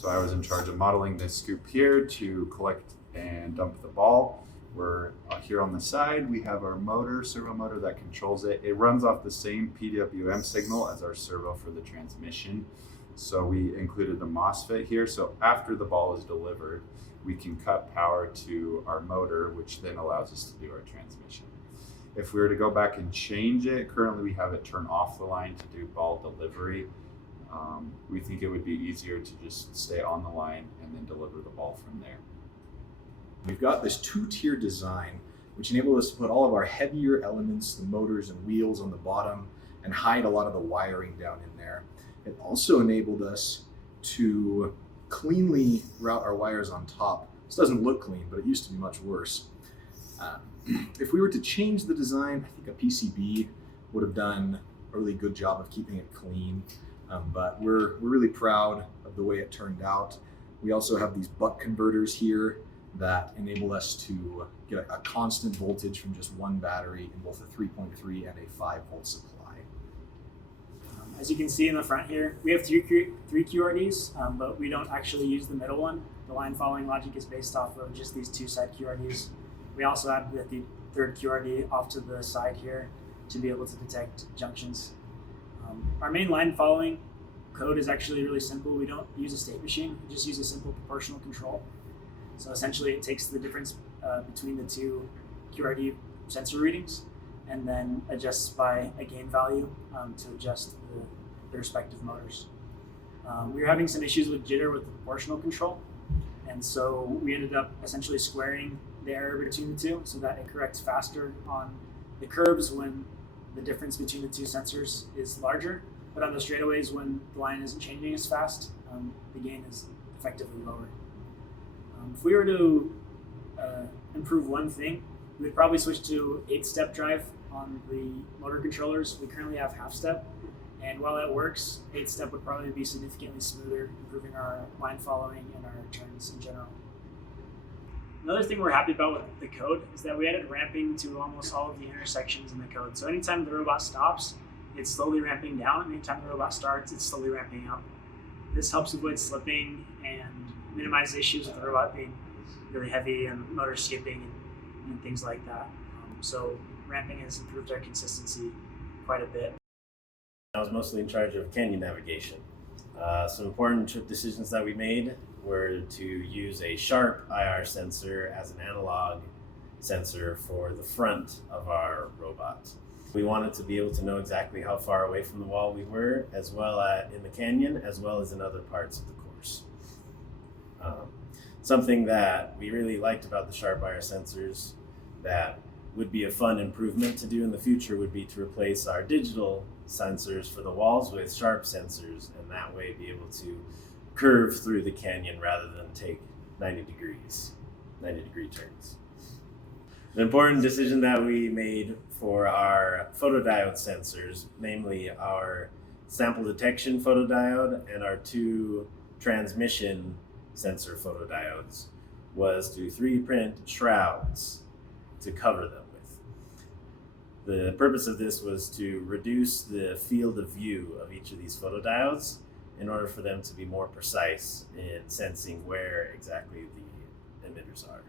So I was in charge of modeling this scoop here to collect and dump the ball. We're here on the side, we have our motor, servo motor that controls it. It runs off the same PWM signal as our servo for the transmission. So we included the MOSFET here. So after the ball is delivered, we can cut power to our motor, which then allows us to do our transmission. If we were to go back and change it, currently we have it turn off the line to do ball delivery. We think it would be easier to just stay on the line and then deliver the ball from there. We've got this two-tier design, which enables us to put all of our heavier elements, the motors and wheels on the bottom, and hide a lot of the wiring down in there. It also enabled us to cleanly route our wires on top. This doesn't look clean, but it used to be much worse. If we were to change the design, I think a PCB would have done a really good job of keeping it clean. But we're really proud of the way it turned out. We also have these buck converters here that enable us to get a constant voltage from just one battery in both a 3.3 and a 5-volt supply. As you can see in the front here, we have three QRDs, but we don't actually use the middle one. The line following logic is based off of just these two side QRDs. We also add the third QRD off to the side here to be able to detect junctions. Our main line following code is actually really simple. We don't use a state machine, we just use a simple proportional control. So essentially it takes the difference between the two QRD sensor readings and then adjusts by a gain value to adjust the respective motors. We were having some issues with jitter with the proportional control, and so we ended up essentially squaring the error between the two so that it corrects faster on the curves when the difference between the two sensors is larger, but on the straightaways when the line isn't changing as fast, the gain is effectively lower. If we were to improve one thing, we would probably switch to 8-step drive on the motor controllers. We currently have half-step, and while that works, 8-step would probably be significantly smoother, improving our line following and our turns in general. Another thing we're happy about with the code is that we added ramping to almost all of the intersections in the code. So anytime the robot stops, it's slowly ramping down, and anytime the robot starts, it's slowly ramping up. This helps avoid slipping and minimize issues with the robot being really heavy and motor skipping and things like that. So ramping has improved our consistency quite a bit. I was mostly in charge of canyon navigation. Some important trip decisions that we made were to use a sharp IR sensor as an analog sensor for the front of our robot. We wanted to be able to know exactly how far away from the wall we were, as well as in the canyon, as well as in other parts of the course. Something that we really liked about the sharp IR sensors that would be a fun improvement to do in the future would be to replace our digital sensors for the walls with sharp sensors, and that way be able to curve through the canyon rather than take 90 degree turns. An important decision that we made for our photodiode sensors, namely our sample detection photodiode and our two transmission sensor photodiodes, was to 3D print shrouds to cover them with. The purpose of this was to reduce the field of view of each of these photodiodes in order for them to be more precise in sensing where exactly the emitters are.